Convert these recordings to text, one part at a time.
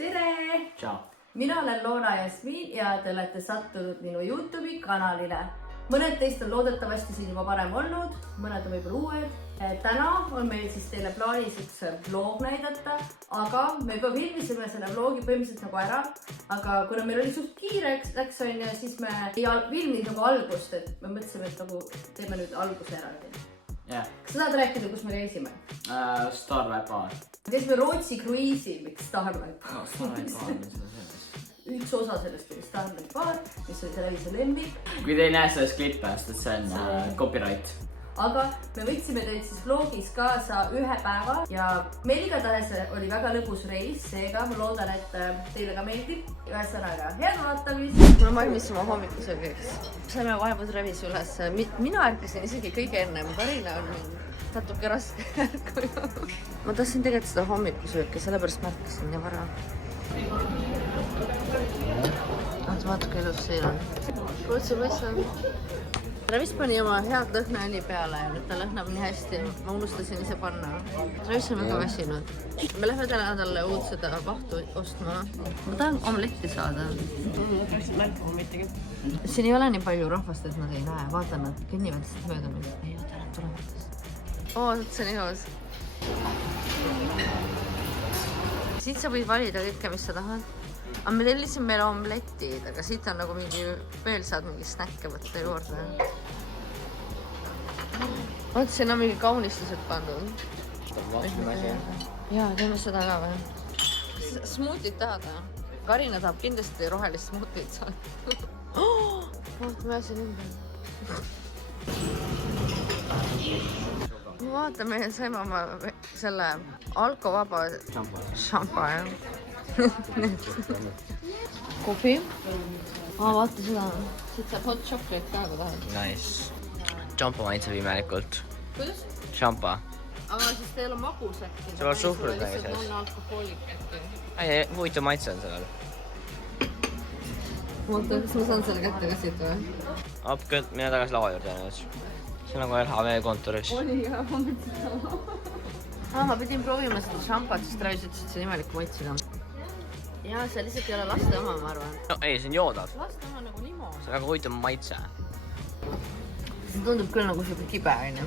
Tere! Ciao! Mina olen Loona Jasmin ja te olete sattunud minu YouTube'i kanalile. Mõned teist on loodetavasti siin juba varem olnud, mõned on võib-olla uued. Täna on meil siis teile plaanis üks vlog näidata, aga me juba filmisime selle vlogi põhimõtteliselt nagu ära. Aga kuna meil oli suht kiireks läks on ja siis me ei filminud nagu algust, et me mõtlesime, et nagu teeme nüüd alguse eraldi. Yeah. Kas sa tahad rääkida, kus me käisime? Starlight Bar. Käisime Rootsi kruiisil, miks Starlight Bar? Starlight Bar, mis on selles? Üks osa sellest oli Starlight Bar, mis oli Ravise lemmik. Kui te ei näe sellest klippast, et see on copyright. Aga me võtsime teid siis vlogis kaasa ühe päeva ja meil igatahes oli väga lõbus reis, seega ma loodan, et teile ka meeldib. Ühesõnaga, head vaatamist! Mul on valmis oma hommikusöögiks. Saime vaevud Ravise üles. Mina ärkasin isegi kõige ennem. Karina on natuke raske ärkuja. Ma tahtsin tegelikult seda hommikusööki, sellepärast ma ärkasin nii vara. Vaata, kui ilus siin on. Rootsi poiss on. Travis pani oma head lõhnaõli peale ja nüüd ta lõhnab nii hästi. Ma unustasin ise panna. Travis on väga väsinud. Me lähme täna talle uut seda vahtu ostma. Ma tahan omletti saada. Siin ei ole nii palju rahvast, et nad ei näe. Vaata, nad kõnnivad lihtsalt mööda meid. Ei, oota, nad tulevad. Oo, see on ihus. Siit sa võid valida kõike, mis sa tahad. Aga me tellisime meile omletid, aga siit on nagu mingi, veel saad mingi snäkke võtta juurde. Vaata, siin on mingi kaunistused pandud. Jaa, teeme seda ka või? Smoothit tahad või? Karina tahab kindlasti rohelist smoothit saada. Vaata, ma asin ümber. Vaata, me saime oma selle alkovaba šampa, jah. Kohvi. Vaata seda. Siit saab hot chocolate ka, kui tahad. Nice. Šampa maitseb imelikult. Kuidas? Šampa. Aga siis teil on magus äkki. Seal on suhkrut nägi sees. Lihtsalt on alkohoolik äkki. Ei, huvitav maitse on sellel. Vaata, kas ma saan selle kätte ka siit või? Apkõt, mine tagasi lava juurde nüüd. See on nagu LHV kontoris. Oli jah, ma mõtlesin sama. Ma pidin proovima seda šampat, siis Travis ütles, et see on imeliku maitsega. Jaa, see lihtsalt ei ole laste oma, ma arvan. No, ei, see on joodad. Laste oma nagu limo. See on väga huvitav maitse. See tundub küll nagu siuke kibe, on ju.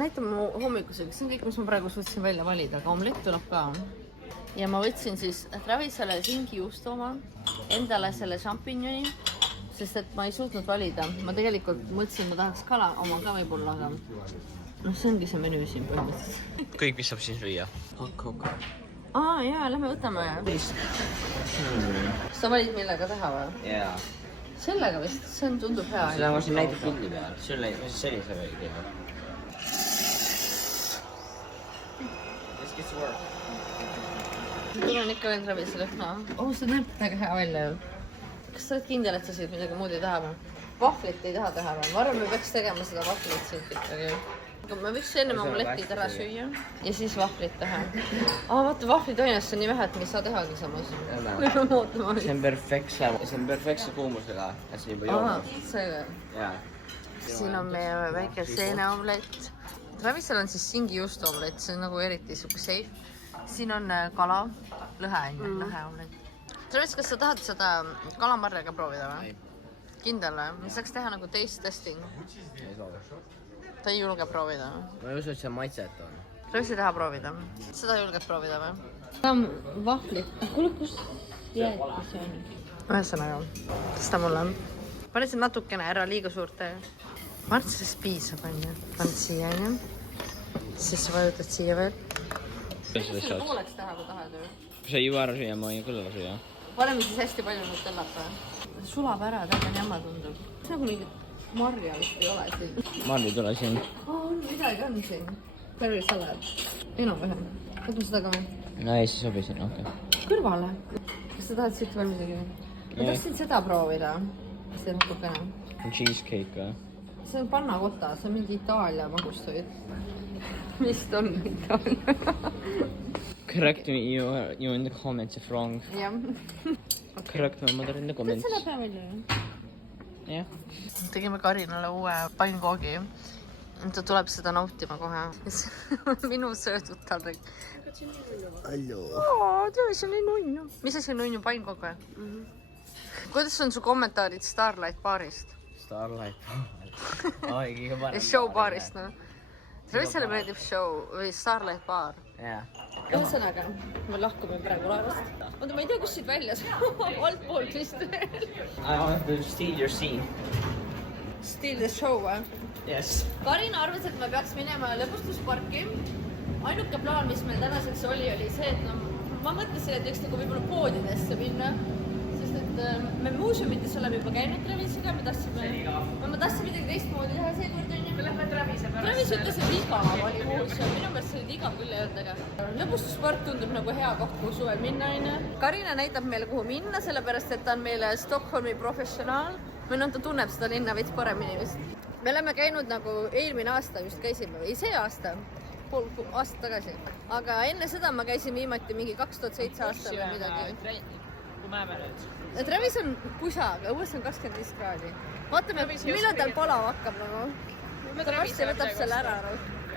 Näitame mu hommikusega. See on kõik, mis ma praegu suutsin välja valida, aga omlett tuleb ka. Ja ma võtsin siis Travisele singijuustu oma, endale selle šampinjoni, sest et ma ei suutnud valida. Ma tegelikult mõtlesin, ma tahaks kala oma ka võib-olla, aga noh, see ongi see menüü siin põhimõtteliselt. Kõik, mis saab siin süüa. Hakk. Jaa, lähme võtame. Kas sa valid millega teha või? Jaa. Sellega vist, see tundub hea. Seda ma siin näitab pildi peal. Selle sellise või teha. Let's get to work. Tulen ikka veel Travisele lõhna. See näeb väga hea välja. Kas sa oled kindel, et sa siit midagi muud ei taha või? Vahvlit ei taha teha või? Ma arvan, me peaks tegema seda vahvlit siit ikkagi. Me võiks enne omletid ära süüa ja siis vahvlit teha. Vaata, vahvlitoinest on nii vähe, et me ei saa tehagi samas. See on perfektse kuumusega, et see juba joomab. See või? Jaa. Siin on meie väike seeneomlett. Travisel on siis singijuustu omlett, see on nagu eriti suke safe. Siin on kala, lõhe omlett. Travis, kas sa tahad seda kalamarjaga proovida või? Kindel või? Me saaks teha nagu taste testing. Ei soovi. Ta ei julge proovida või? Ma ei usu, et see maitset on. Travis ei taha proovida. Seda julged proovida või? Seda on vahvlit. Kuule, kus jäätis on? Ühesõnaga, tõsta mulle. Pane siin natukene ära, liiga suurt. Ma arvan, et sellest piisab, on ju. Paned siia, on ju. Siis sa vajutad siia veel. Mis sa pooleks teha, kui tahad ju? Kui sa ei juua ära süüa, ma võin küll ära süüa. Paneme siis hästi palju nutellat või? Sulab ära, täiega jamma tundub. See nagu mingit marja vist ei ole siin. Marli tule siin. On midagi on siin. Curry salad. Enam-vähem. Võtame seda ka või? No ei, see sobi siin, okei. Kõrvale. Kas sa tahad siit veel midagi? Ma tahtsin seda proovida. See on natukene. Cheesecake või? See on pannakotta, see on mingi Itaalia magustoid. Vist on Itaalia. Correct me, you in the comments if wrong. Jah. Correct me, mother in the comments. Võt selle välja ju? Jah. Tegime Karinale uue pannkoogi. Ta tuleb seda nautima kohe. Minu söödud tal Travis on nii nunnu. Mis asi on nunnu pannkoke? Kuidas on su kommentaarid Starlight baarist? Starlight baar. Oi, kõige parem. Show baarist, noh. Travisele meeldib show või Starlight baar. Jaa. Ühesõnaga, me lahkume praegu laevast. Oota, ma ei tea, kus siit välja saab. Altpoolt vist veel. I want to steal your scene. Steal the show, või? Yes. Karina arvas, et me peaks minema lõbustusparki. Ainuke plaan, mis meil tänaseks oli see, et ma mõtlesin, et võiks nagu võib-olla poodidesse minna. Sest et me muuseumites oleme juba käinud Travisiga, ma tahtsin midagi teistmoodi teha seekord, on ju. Me lähme Travise pärast. Travis ütles, et igav oli muuseum. Minu meelest see igav küll ei olnud, aga lõbustuspark tundub nagu hea koht, kuhu suvel minna, on ju. Karina näitab meile, kuhu minna, sellepärast, et ta on meile Stockholmi professionaal. Või ta tunneb seda linna veits paremini vist. Me oleme käinud nagu eelmine aasta just käisime või see aasta. Pool aastat tagasi. Aga enne seda ma käisin viimati mingi 2007 aastal või midagi. Kui mäeme nüüd. Travis on pusaga, õues on 25 kraadi. Vaatame, millal tal palav hakkab nagu. Ta varsti võtab selle ära.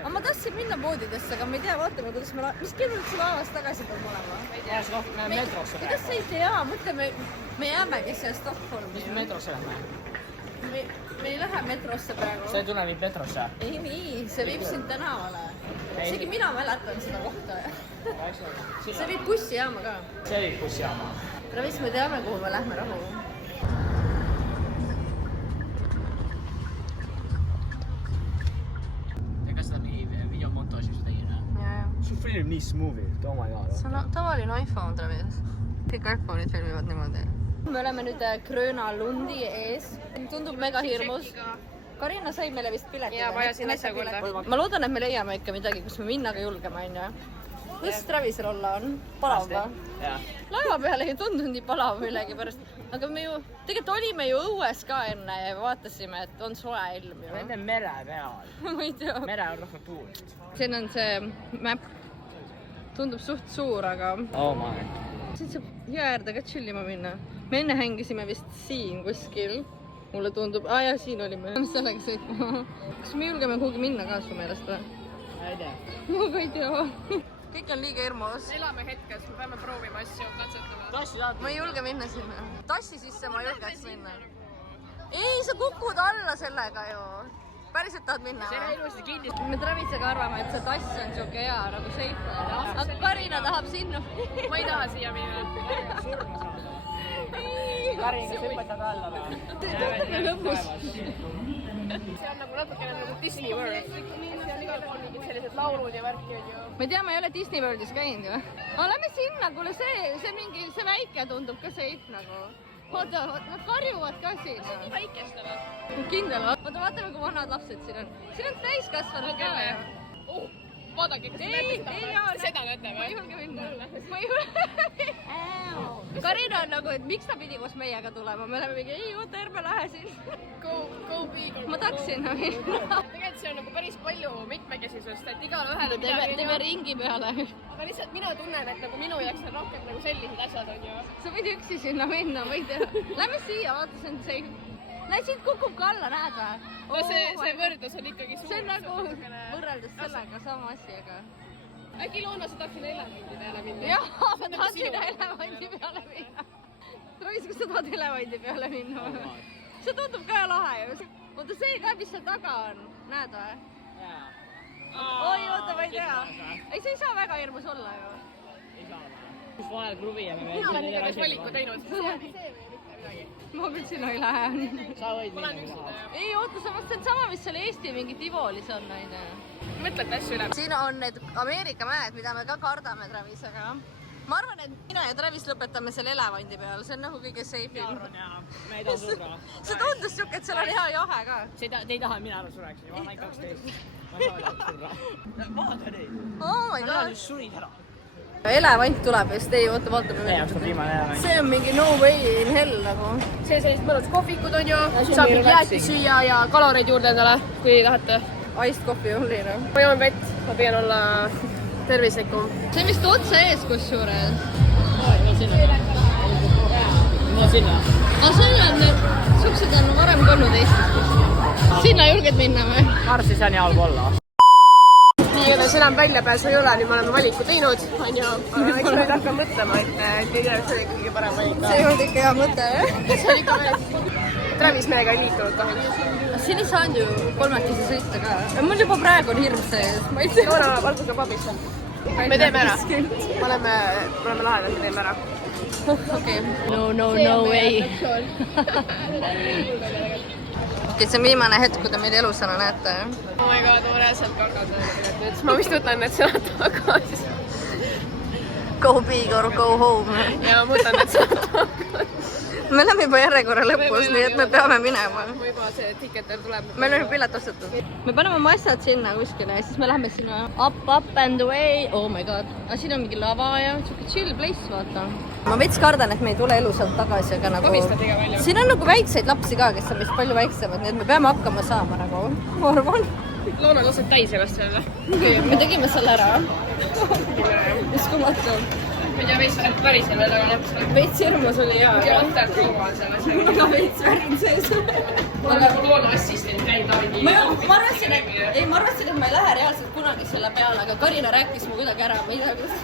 Aga ma tahtsin minna poodidesse, aga ma ei tea, vaatame, kuidas me... Mis kellud sul aavast tagasi peab olema? Ma ei tea, see koht me metrosse praegu. Kuidas sa ei tea? Mõtle, me jäämegi selle Stockholmi. Mis me metrosse lähme? Me ei lähe metrosse praegu. Sa ei tunne viib metrosse? Ei nii, see viib sind tänavale. Isegi mina mäletan seda kohta. See viib bussijaama ka. See viib bussijaama. Travis, me teame, kuhu me lähme rahu. Kas seda mingi videomontaaži sa tegin? Su film nii smooth'i, oh my god. See on tavaline iPhone, Travis. Kõik iPhone'id filmivad niimoodi. Me oleme nüüd Gröna Lundi ees. Tundub mega hirmus. Karina sai meile vist pileti. Jaa, ma ajasin asja kuulda. Ma loodan, et me leiame ikka midagi, kus me minna ka julgeme, on ju. Kus Travisel olla on? Palav või? Laeva peale ei tundunud nii palav millegi pärast. Aga me ju, tegelikult olime ju õues ka enne ja vaatasime, et on soe ilm ju. Nende mere peal. Ma ei tea. Mere on rohkem tuult. Siin on see map. Tundub suht suur, aga... Oh my. Siin saab jää äärde ka chillima minna. Me enne hängisime vist siin kuskil. Mulle tundub... jah, siin olime. Sellega sõitma. Kas me julgeme kuhugi minna ka su meelest või? Ma ei tea. Ma ka ei tea. Kõik on liiga hirmus. Elame hetkes, me peame proovima asju, katsetama. Ma ei julge minna sinna. Tassi sisse ma julgeks minna. Ei, sa kukud alla sellega ju. Päriselt tahad minna? See on ilusti kinni. Me Travisega arvame, et see tass on siuke hea, nagu safe. Aga Karina tahab sinna. Ma ei taha siia minna. Karin, kas hüpetad alla või? Tundub lõbus. See on nagu natukene nagu Disney World. See on igal pool mingid sellised laulud ja värki on ju. Ma ei tea, ma ei ole Disney Worldis käinud ju. Aga lähme sinna, kuule see väike tundub ka safe nagu. Oota, nad karjuvad ka siin. Nii väikestele. Kindel, oota, vaatame, kui vanad lapsed siin on. Siin on täiskasvanud ka ju. Vaadake, kas te näete seda? Seda näete või? Ma ei julge minna. Ma ei julge. Karina on nagu, et miks ta pidi koos meiega tulema? Me oleme mingi, ei, oota, ärme lähe siin. Go big. Ma tahaks sinna minna. Tegelikult see on nagu päris palju mitmekesisust, et igale ühele midagi. Teeme ringi peale. Aga lihtsalt mina tunnen, et nagu minu jaoks on rohkem nagu sellised asjad on ju. Sa võid üksi sinna minna, ma ei tea. Lähme siia, vaata, see on safe. Näed, siit kukub ka alla, näed või? No see võrdlus on ikkagi suur. See on nagu võrreldes sellega sama asi, aga... Äkki Loona, sa tahtsid elevandi peale minna? Jah, ma tahtsin elevandi peale minna. Travis, kas sa tahad elevandi peale minna? See tundub ka lahe ju. Oota, see ka, mis seal taga on. Näed või? Jaa. Oi, oota, ma ei tea. Ei, see ei saa väga hirmus olla ju. Ei saa olla. Kus vahel kruvi ja me Mina olen ikka kas valiku teinud. See on mitte midagi. Ma küll sinna ei lähe. Sa võid minna, kui üksinda, tahad. Ei, oota, see on sama, mis seal Eesti mingi Tivolis on, on ju. Mõtlete asju üle. Siin on need Ameerika mäed, mida me ka kardame Travisega. Ma arvan, et mina ja Travis lõpetame selle elevandi peal, see on nagu kõige safe. Me ei taha surra. See tundus siuke, et seal on hea jahe ka. Te ei taha, mina arvan sureks. Ma olen 12. Ma ei taha surra. Vaata neid. Oh my Ma god. tahan just surid ära. Elevant tuleb vist, ei, oota, vaatame. See jaoks on viimane elevant. See on mingi no way in hell nagu. See sellised mõnus kohvikud on ju. Saab kõik jääti süüa ja kaloreid juurde endale, kui tahate. Iced coffee only, no. Ma joon vett, ma püüan olla tervislikum. See on vist otse ees kusjuures. Ma sinna. Aga see on need, suksed on varem ka olnud Eestis kuskil. Sinna julged minna või? Arsis on jalg olla. igatahes enam väljapääsu ei ole, nüüd me oleme valiku teinud, on ju. Eks nüüd hakkame mõtlema, et ei tea, see oli kõige parem valik. see ei olnud ikka hea mõte, jah? See oli ikka veel. Travis meiega ei liitunud kahjuks. siin ei saanud ju kolmekesi sõita ka. mul juba praegu on hirm sees. ma ei tea. Joona valguga pabis on. me teeme ära. me oleme lahedad, me teeme ära. okei. No way. okei, see on viimane hetk, kui te meid elusana näete. Oh my god, ma reaalselt kakas nüüd. Ma vist võtan need sõnad tagasi. Go big or go home. Ja ma võtan need sõnad tagasi. me oleme juba järjekorra lõpus, nii et me peame minema. Ma juba see tiketer tuleb. meil on pilet ostetud. me paneme oma asjad sinna kuskile ja siis me läheme sinna up and away. Oh my god. aga siin on mingi lava ja siuke chill place, vaata. ma veits kardan, et me ei tule elusalt tagasi, aga nagu... siin on nagu väikseid lapsi ka, kes on vist palju väiksemad, nii et me peame hakkama saama nagu, ma arvan. Loona laseb täis ennast selle. me tegime selle ära. uskumatu. Ma ei tea, veits päris selle taga lapsele. Veits hirmus oli jaa. Ja vahtad kuuval selle. Aga veits värin sees. Aga Loona assistent käib Taagi. ma arvasin, et ma ei lähe reaalselt kunagi selle peale, aga Karina rääkis mu kuidagi ära, ma ei tea, kuidas.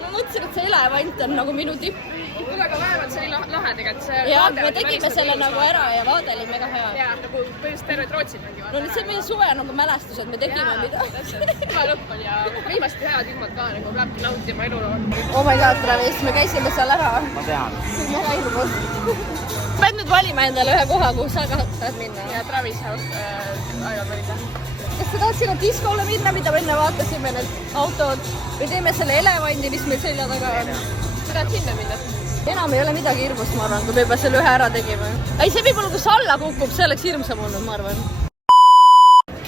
ma mõtlesin, et see elevant on nagu minu tipp. Kuule, aga vähemalt see oli lahe tegelikult. ja me tegime selle nagu ära ja vaade oli mega hea. Jaa, nagu põhimõtteliselt tervet Rootsit ongi vaata. no see on meie suve nagu mälestused, me tegime midagi. Hea lõpp on ja viimased head ilmad ka nagu peabki nautima elulood. Oh my god, Travis, me käisime seal ära. Ma tean. see on mega hirmus. pead nüüd valima endale ühe koha, kuhu sa tahad minna. Ja Travis ajal valida. kas sa tahad sinna diskole minna, mida me enne vaatasime, need autod, või teeme selle elevandi, mis meil selja taga on? Sa tahad sinna minna? enam ei ole midagi hirmust, ma arvan, kui me juba selle ühe ära tegime. ei, see võib-olla, kus alla kukub, see oleks hirmsam olnud, ma arvan.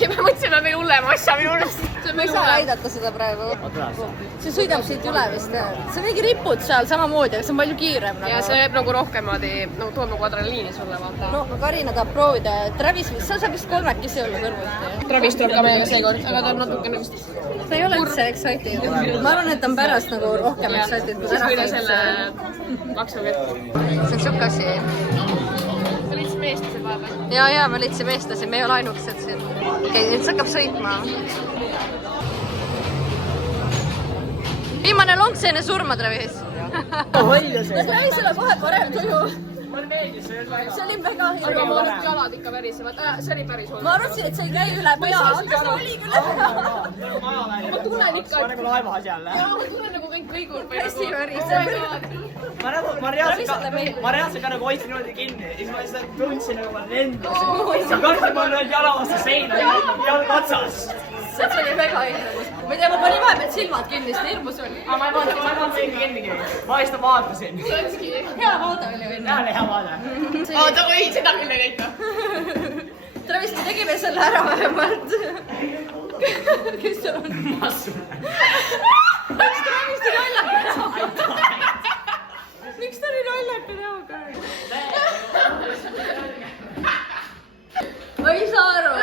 ma mõtlesin, et veel hullem asja minu arust. me ei saa näidata seda praegu. see sõidab siit üle vist. see on mingi ripud seal samamoodi, aga see on palju kiirem. Ja see jääb nagu rohkemaadi, nagu toob nagu adrenaliini sulle, vaata. no Karina tahab proovida. Travis, sa saab vist kolmekesi olla kõrvuti. Travis tuleb ka meiega seekord, aga ta on natukene vist. sa ei ole üldse excited. ma arvan, et ta on pärast nagu rohkem excited kui täna. kui ta selle laksuga ette. see on siuke asi. sa lihtsalt meestlase vahepeal. ja me olitsime eestlasi, me ei ole ainukesed siin. okei, nüüd see hakkab sõitma. viimane lonks enne surma, Travis. Travisel on kohe parem tuju. see oli mega hea. aga mul olid jalad ikka värisevad. see oli päris hull. ma arvasin, et sa ei käi üle pea, aga see oli küll üle pea. ma tunnen ikka. ma nagu laevas jälle. ma tunnen nagu kõik kõigul. hästi väriseb. ma reaalselt ka nagu hoidsin niimoodi kinni ja siis ma seda tundsin nagu ma lendasin. ja kartsin, ma löön jala vastu seina ja jalg otsas. see oli väga hirmus. ma ei tea, ma panin vahepeal silmad kinni, sest hirmus oli. aga ma ei pannud ikka kinnigi. ma lihtsalt vaatasin. hea vaade oli õnne. hea vaade. oota, oi, seda küll ei näita. Travis, me tegime selle ära vähemalt. kes seal on? miks Travis nii naljaka näoga? miks ta nii naljaka näoga on? ma ei saa aru.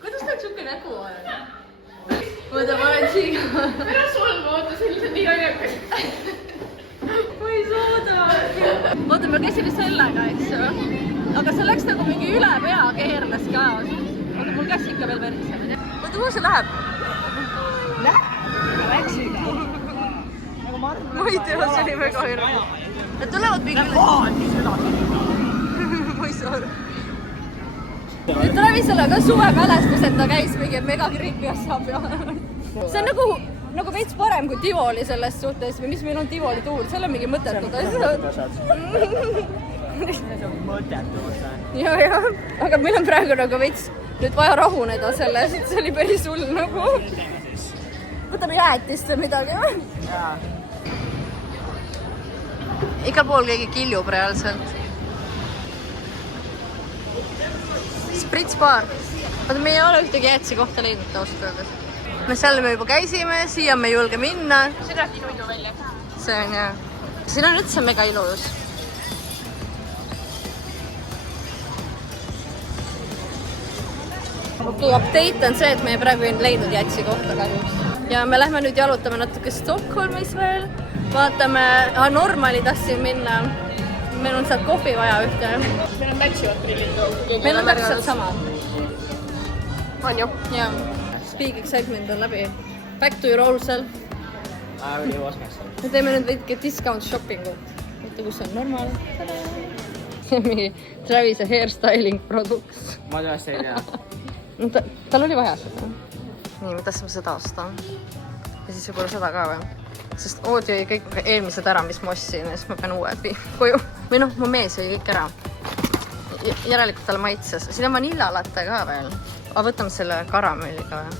kuidas tal siuke nägu on? oota, ma olen siin. ära solva, oota, see on lihtsalt nii naljakas. ma ei suuda. oota, me käisime sellega, eks ju. aga see läks nagu mingi üle pea keerles ka. oota, mul käsi ikka veel veriseb. oota, kuhu see läheb? ma ei tea, see oli väga hirmus. Nad tulevad mingi üle. ma ei saa aru. Travisel on ka suvemälestus, et ta käis mingi megagripi asja peal. see on nagu veits parem kui Tivoli selles suhtes või mis meil on Tivoli tuul, seal on mingi mõttetud asjad. ja, aga meil on praegu nagu veits nüüd vaja rahuneda selles, et see oli päris hull nagu. võtame jäätist või midagi. igal pool keegi kiljub reaalselt. Spritsbaar. Vaata, me ei ole ühtegi jäätsi kohta leidnud ausalt öeldes. me seal me juba käisime, siia me ei julge minna. see näebki nuidu välja. see on jah. siin on üldse mega ilus. okei, update on see, et me praegu ei leidnud jäätsi kohta kahjuks. ja me lähme nüüd jalutame natuke Stockholmis veel. vaatame, Normali tahtsin minna. meil on sealt kohvi vaja ühte. meil on matchivad prillid. meil on täpselt sama. on ju? jaa, Big Excitement on läbi. Back to your old self. I was myself. Me teeme nüüd veidike discount shoppingut. Mitte kus on normaal. See on mingi Travis'e hairstyling products. Ma tõesti ei tea. Tal oli vaja seda. Nii, me tahtsime seda osta. Ja siis võib-olla seda ka või? Sest Ood jõi kõik eelmised ära, mis ma ostsin, ja siis ma pean uued koju. Või noh, mu mees jõi kõik ära. Järelikult talle maitses. Siin on vanillalatte ka veel. Aga võtame selle karamelliga või?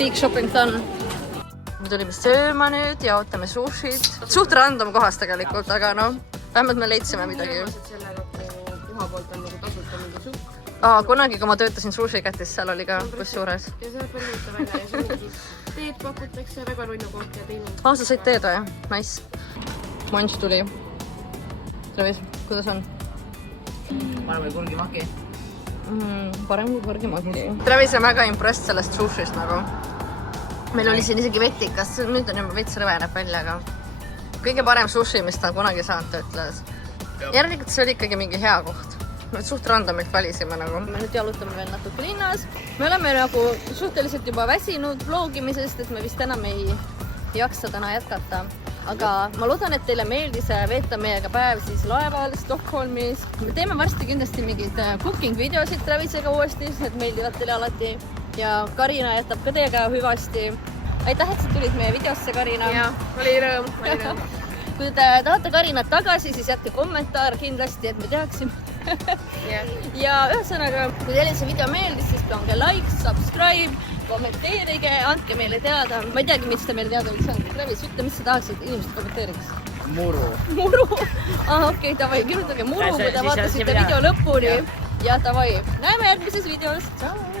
Big shopping done. Me tulime sööma nüüd ja ootame sushit. Suht random kohas tegelikult, aga noh, vähemalt me leidsime midagi. Selle koha poolt on nagu tasuta mingi sukk. Kunagi, kui ma töötasin sushi kätis, seal oli ka kusjuures. Ja see on välja ja see mingi teed pakutakse, väga nunnu koht ja teine. Sa said teed või? Nice. Munch tuli. Travis, kuidas on? Paneme kurgimaki. Parem kui kurgimaki. Travis on väga impressed sellest sushist nagu. Meil oli siin isegi vetikas, nüüd on juba veits rõveneb välja, aga kõige parem sushi, mis ta kunagi saanud, ta ütles. Järelikult see oli ikkagi mingi hea koht. Me suht randomilt valisime nagu. Me nüüd jalutame veel natuke linnas. Me oleme nagu suhteliselt juba väsinud vlogimisest, et me vist enam ei jaksa täna jätkata. Aga ma loodan, et teile meeldis veeta meiega päev siis laeval Stockholmis. Me teeme varsti kindlasti mingid cooking videosid Travisega uuesti, need meeldivad teile alati. Ja Karina jätab ka teiega hüvasti. Aitäh, et sa tulid meie videosse, Karina. Jaa, oli rõõm. Kui te tahate Karinat tagasi, siis jätke kommentaar kindlasti, et me teaksime. Ja ühesõnaga, kui teile see video meeldis, siis pange like, subscribe, kommenteerige, andke meile teada. Ma ei teagi, mis te meile teada võiks anda. Travis, ütle, mis sa tahaksid, inimesed kommenteeriks. Muru. Muru? Okei, davai, kirjutage muru, kui te vaatasite video lõpuni. Ja davai, näeme järgmises videos. Tšau!